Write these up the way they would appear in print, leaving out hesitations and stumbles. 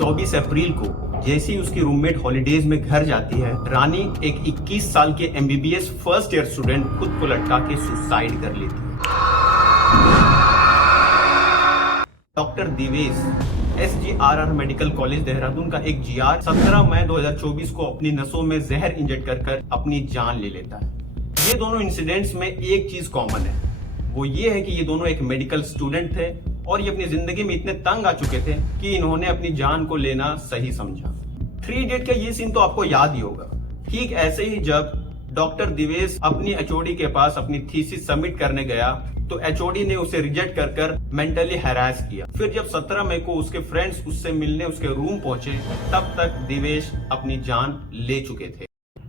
24 अप्रैल को जैसे ही उसकी रूममेट हॉलीडेज में घर जाती है, रानी एक 21 साल के MBBS फर्स्ट ईयर स्टूडेंट खुद को लटका के सुसाइड कर लेती है। Doctor Divesh SGRR medical college Dehradun का एक GR 17 मई 2024 को अपनी नसों में जहर इंजेक्ट कर अपनी जान ले लेता है। ये दोनों इंसिडेंट्स में एक चीज कॉमन है, वो ये है कि ये दोनों एक मेडिकल स्टूडेंट थे और ये अपनी जिंदगी में इतने तंग आ चुके थे कि इन्होंने अपनी जान को लेना सही समझा। 3 इडियट का ये सीन तो आपको याद ही होगा। ठीक ऐसे ही जब डॉक्टर दिवेश अपनी HOD के पास अपनी थीसिस सबमिट करने गया तो HOD ने उसे रिजेक्ट कर मेंटली हैरास किया। फिर जब 17 मई को उसके फ्रेंड्स उससे मिलने उसके रूम पहुंचे, तब तक दिवेश अपनी जान ले चुके थे।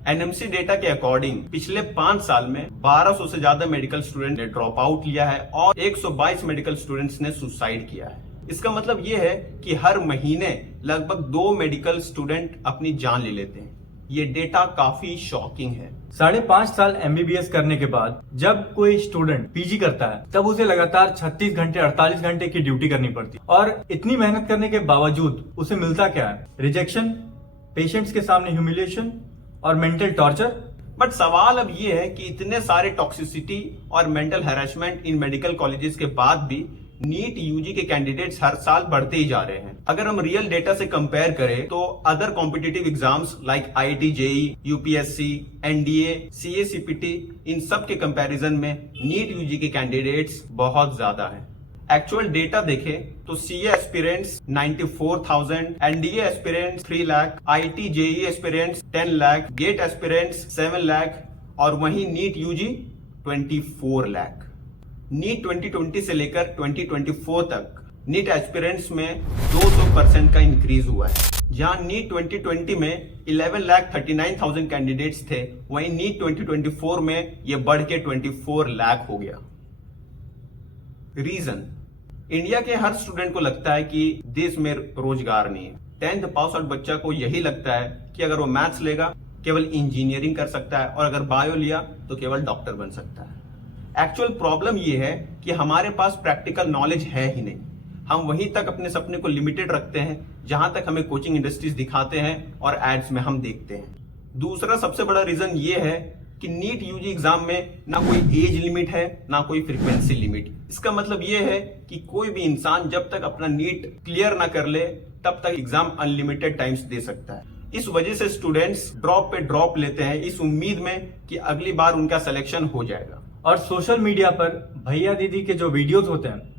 NMC डेटा के अकॉर्डिंग पिछले 5 साल में 1200 से ज्यादा मेडिकल स्टूडेंट ने ड्रॉप आउट लिया है और 122 मेडिकल स्टूडेंट्स ने सुसाइड किया है। इसका मतलब ये है कि हर महीने लगभग 2 मेडिकल स्टूडेंट अपनी जान ले लेते हैं। ये डेटा काफी शॉकिंग है। 5.5 साल MBBS करने के बाद जब कोई स्टूडेंट PG करता है तब उसे लगातार 36 घंटे 48 घंटे की ड्यूटी करनी पड़ती है और इतनी मेहनत करने के बावजूद उसे मिलता क्या है? रिजेक्शन, पेशेंट्स के सामने ह्यूमिलिएशन और मेंटल टॉर्चर। बट सवाल अब ये है कि इतने सारे टॉक्सिसिटी और mental harassment in medical colleges के बाद भी नीट UG के कैंडिडेट्स हर साल बढ़ते ही जा रहे हैं। अगर हम रियल डेटा से कंपेयर करें तो other competitive exams like IIT JEE, UPSC, NDA, CA CPT इन सब के कंपैरिजन में नीट UG के कैंडिडेट्स बहुत ज्यादा हैं। एक्चुअल डेटा देखें तो CA aspirants 94,000, NDA aspirants 3 lakh, IIT JEE aspirants 10 lakh, GATE aspirants 7 lakh और वहीं नीट UG 24 लाख। नीट 2020 से लेकर 2024 तक नीट एस्पिरेंट्स में 200% का इंक्रीज हुआ है। जहां नीट 2020 में 11,39,000 कैंडिडेट्स थे, वहीं नीट 2024 में ये बढ़ के 24 लाख हो गया। रीजन, इंडिया के हर स्टूडेंट को लगता है कि देश में रोजगार नहीं है। 10th पास आउट बच्चा को यही लगता है कि अगर वो मैथ्स लेगा केवल इंजीनियरिंग कर सकता है और अगर बायो लिया तो केवल डॉक्टर बन सकता है। एक्चुअल प्रॉब्लम ये है कि हमारे पास प्रैक्टिकल नॉलेज है ही नहीं। हम वहीं तक अपने सपने को लिमिटेड रखते हैं जहां तक हमें कोचिंग इंडस्ट्रीज दिखाते हैं और एड्स में हम देखते हैं। दूसरा सबसे बड़ा रीजन ये है कि नीट UG एग्जाम में ना कोई एज लिमिट है ना कोई फ्रीक्वेंसी लिमिट। इसका मतलब ये है कि कोई भी इंसान जब तक अपना नीट क्लियर ना कर ले तब तक एग्जाम अनलिमिटेड टाइम्स दे सकता है। इस वजह से स्टूडेंट्स ड्रॉप पे ड्रॉप लेते हैं इस उम्मीद में कि अगली बार उनका सिलेक्शन हो जाएगा। और सोशल मीडिया पर भैया दीदी के जो वीडियोस होते हैं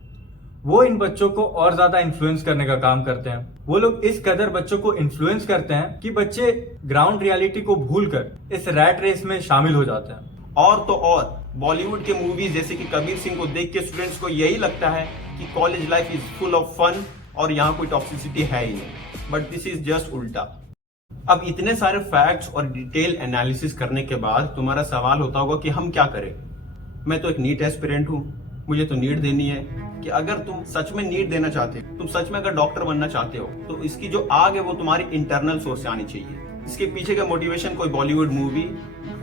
वो इन बच्चों को और ज्यादा इन्फ्लुएंस करने का काम करते हैं। वो लोग इस कदर बच्चों को इन्फ्लुएंस करते हैं कि बच्चे ग्राउंड रियलिटी को भूलकर इस रैट रेस में शामिल हो जाते हैं। और तो और बॉलीवुड के मूवीज जैसे कि कबीर सिंह को देख के स्टूडेंट्स को यही लगता है कि college life is full of fun और यहाँ कोई टॉक्सिसिटी है ही नहीं। बट दिस इज जस्ट उल्टा। अब इतने सारे फैक्ट्स और डिटेल एनालिसिस करने के बाद तुम्हारा सवाल होता होगा कि हम क्या करें। मैं तो एक नीट एस्पिरेंट हूँ, मुझे तो नीट देनी है। कि अगर तुम सच में नीट देना चाहते हो, तुम सच में अगर डॉक्टर बनना चाहते हो, तो इसकी जो आग है वो तुम्हारी इंटरनल सोर्स से आनी चाहिए। इसके पीछे का मोटिवेशन कोई बॉलीवुड मूवी,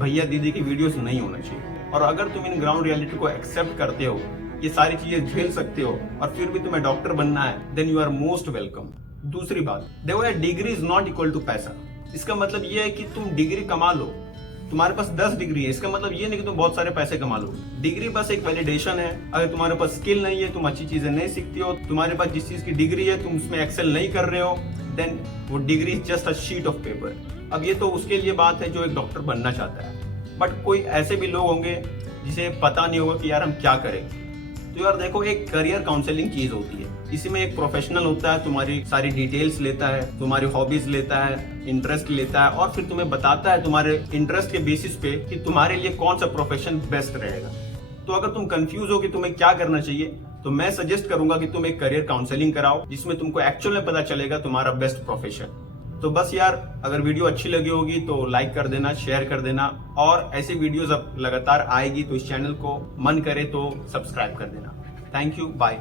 भैया दीदी की वीडियोस नहीं होना चाहिए। और अगर तुम इन ग्राउंड रियलिटी को एक्सेप्ट करते हो, ये सारी चीजें झेल सकते हो और फिर भी तुम्हें डॉक्टर बनना है, then you are most welcome. दूसरी बात, देखो यार, degree is not equal to पैसा। इसका मतलब ये है कि तुम डिग्री कमा लो, तुम्हारे पास 10 डिग्री है, इसका मतलब ये नहीं कि तुम बहुत सारे पैसे कमा लो। डिग्री बस एक वैलिडेशन है। अगर तुम्हारे पास स्किल नहीं है, तुम अच्छी चीजें नहीं सीखती हो, तुम्हारे पास जिस चीज की डिग्री है तुम उसमें एक्सेल नहीं कर रहे हो, देन वो degree is just a sheet of paper. अब ये तो उसके लिए बात है जो एक डॉक्टर बनना चाहता है। बट कोई ऐसे भी लोग होंगे जिसे पता नहीं होगा कि यार हम क्या करें। तो यार देखो, एक करियर काउंसलिंग चीज होती है। इसमें एक प्रोफेशनल होता है, तुम्हारी सारी डिटेल्स लेता है, तुम्हारी हॉबीज लेता है, इंटरेस्ट लेता है और फिर तुम्हें बताता है तुम्हारे इंटरेस्ट के बेसिस पे कि तुम्हारे लिए कौन सा प्रोफेशन बेस्ट रहेगा। तो अगर तुम कंफ्यूज हो कि तुम्हें क्या करना चाहिए, तो मैं सजेस्ट करूंगा कि तुम एक करियर काउंसलिंग कराओ जिसमें तुमको एक्चुअल में पता चलेगा तुम्हारा बेस्ट प्रोफेशन। तो बस यार, अगर वीडियो अच्छी लगी होगी तो लाइक कर देना, शेयर कर देना और ऐसी वीडियोस अब लगातार आएगी तो इस चैनल को मन करे तो सब्सक्राइब कर देना। Thank you, bye.